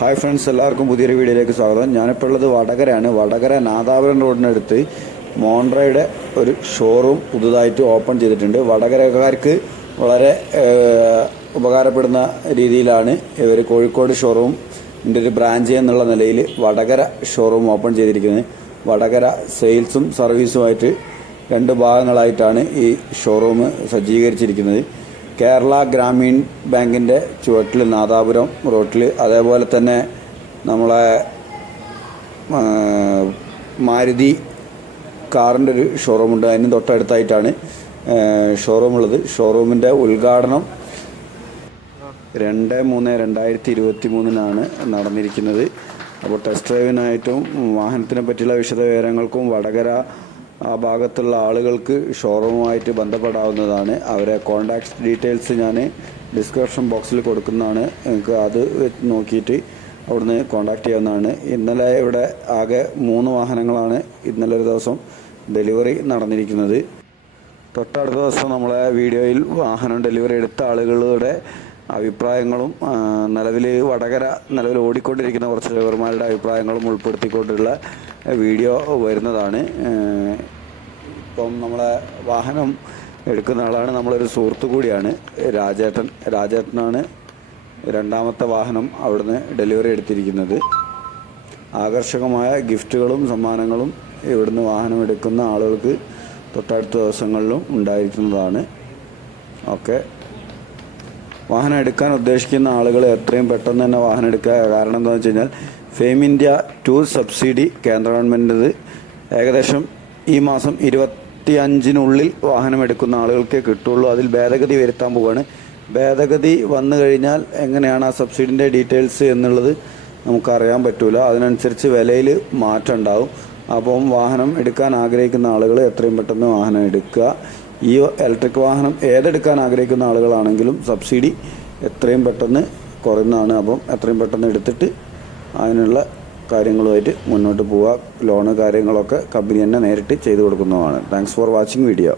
Hi friends എല്ലാവർക്കും പുതിയൊരു വീഡിയോയിലേക്ക് സ്വാഗതം. ഞാനിപ്പോൾ ഉള്ളത് വടകരയാണ്. വടകര നാദാപുരം റോഡിനടുത്ത് മോണ്ട്രയുടെ ഒരു ഷോറൂം പുതുതായിട്ട് ഓപ്പൺ ചെയ്തിട്ടുണ്ട്. വടകരക്കാർക്ക് വളരെ ഉപകാരപ്പെടുന്ന രീതിയിലാണ് ഇവർ കോഴിക്കോട് ഷോറൂം ഒരു ബ്രാഞ്ച് എന്നുള്ള നിലയിൽ വടകര ഷോറൂം ഓപ്പൺ ചെയ്തിരിക്കുന്നത്. വടകര സെയിൽസും സർവീസുമായിട്ട് രണ്ട് ഭാഗങ്ങളായിട്ടാണ് ഈ ഷോറൂം സജ്ജീകരിച്ചിരിക്കുന്നത്. കേരള ഗ്രാമീൺ ബാങ്കിന്റെ ചുവട്ടിൽ നാദാപുരം റോട്ടിൽ അതേപോലെ തന്നെ നമ്മളെ മാരുതി കാറിന്റെ ഒരു ഷോറൂമുണ്ട് അതിന് തൊട്ടടുത്തായിട്ടാണ് ഷോറൂം ഉള്ളത്. ഷോറൂമിന്റെ ഉദ്ഘാടനം രണ്ട് മൂന്ന് രണ്ടായിരത്തി ഇരുപത്തി മൂന്നിനാണ് നടന്നിരിക്കുന്നത്. അപ്പോൾ ടെസ്റ്റ് ഡ്രൈവിനായിട്ടും വാഹനത്തിനെ പറ്റിയുള്ള വിശദ വിവരങ്ങൾക്കും വടകര ആ ഭാഗത്തുള്ള ആളുകൾക്ക് ഷോറൂമുമായിട്ട് ബന്ധപ്പെടാവുന്നതാണ്. അവരെ കോണ്ടാക്ട്സ് ഡീറ്റെയിൽസ് ഞാൻ ഡിസ്ക്രിപ്ഷൻ ബോക്സിൽ കൊടുക്കുന്നതാണ്. നിങ്ങൾക്ക് അത് നോക്കിയിട്ട് അവിടുന്ന് കോണ്ടാക്ട് ചെയ്യാവുന്നതാണ്. ഇന്നലെ ഇവിടെ ആകെ മൂന്ന് വാഹനങ്ങളാണ് ഇന്നലെ ഒരു ദിവസം ഡെലിവറി നടന്നിരിക്കുന്നത്. തൊട്ടടുത്ത ദിവസം നമ്മളെ വീഡിയോയിൽ വാഹനം ഡെലിവറി എടുത്ത ആളുകളുടെ അഭിപ്രായങ്ങളും നിലവിൽ വടകര നിലവിൽ ഓടിക്കൊണ്ടിരിക്കുന്ന കുറച്ച് ഡ്രൈവർമാരുടെ അഭിപ്രായങ്ങളും ഉൾപ്പെടുത്തിക്കൊണ്ടുള്ള വീഡിയോ വരുന്നതാണ്. ഇപ്പം നമ്മളെ വാഹനം എടുക്കുന്ന ആളാണ് നമ്മളൊരു സുഹൃത്തു കൂടിയാണ് രാജേട്ടൻ. രാജേട്ടനാണ് രണ്ടാമത്തെ വാഹനം അവിടുന്ന് ഡെലിവറി എടുത്തിരിക്കുന്നത്. ആകർഷകമായ ഗിഫ്റ്റുകളും സമ്മാനങ്ങളും ഇവിടുന്ന് വാഹനം എടുക്കുന്ന ആളുകൾക്ക് തൊട്ടടുത്ത ദിവസങ്ങളിലും ഉണ്ടായിരിക്കുന്നതാണ്. ഓക്കെ. വാഹനം എടുക്കാൻ ഉദ്ദേശിക്കുന്ന ആളുകൾ എത്രയും പെട്ടെന്ന് തന്നെ വാഹനം എടുക്കുക. കാരണം എന്താണെന്ന് വെച്ച് കഴിഞ്ഞാൽ ഫെയിം ഇന്ത്യ ടൂർ സബ്സിഡി കേന്ദ്ര ഗവൺമെന്റിത് ഏകദേശം ഈ മാസം ഇരുപത്തി അഞ്ചിനുള്ളിൽ വാഹനം എടുക്കുന്ന ആളുകൾക്ക് കിട്ടുള്ളൂ. അതിൽ ഭേദഗതി വരുത്താൻ പോവുകയാണ് ഭേദഗതി വന്നു കഴിഞ്ഞാൽ എങ്ങനെയാണ് ആ സബ്സിഡിന്റെ ഡീറ്റെയിൽസ് എന്നുള്ളത് നമുക്കറിയാൻ പറ്റൂല. അതിനനുസരിച്ച് വിലയിൽ മാറ്റം ഉണ്ടാവും. അപ്പം വാഹനം എടുക്കാൻ ആഗ്രഹിക്കുന്ന ആളുകൾ എത്രയും പെട്ടെന്ന് വാഹനം എടുക്കുക. ഈ ഇലക്ട്രിക് വാഹനം ഏതെടുക്കാൻ ആഗ്രഹിക്കുന്ന ആളുകളാണെങ്കിലും സബ്സിഡി എത്രയും പെട്ടെന്ന് കുറയുന്നതാണ്. അപ്പം എത്രയും പെട്ടെന്ന് എടുത്തിട്ട് അതിനുള്ള കാര്യങ്ങളുമായിട്ട് മുന്നോട്ട് പോവുക. ലോണ് കാര്യങ്ങളൊക്കെ കമ്പനി തന്നെ നേരിട്ട് ചെയ്തു കൊടുക്കുന്നതാണ്. Thanks for watching video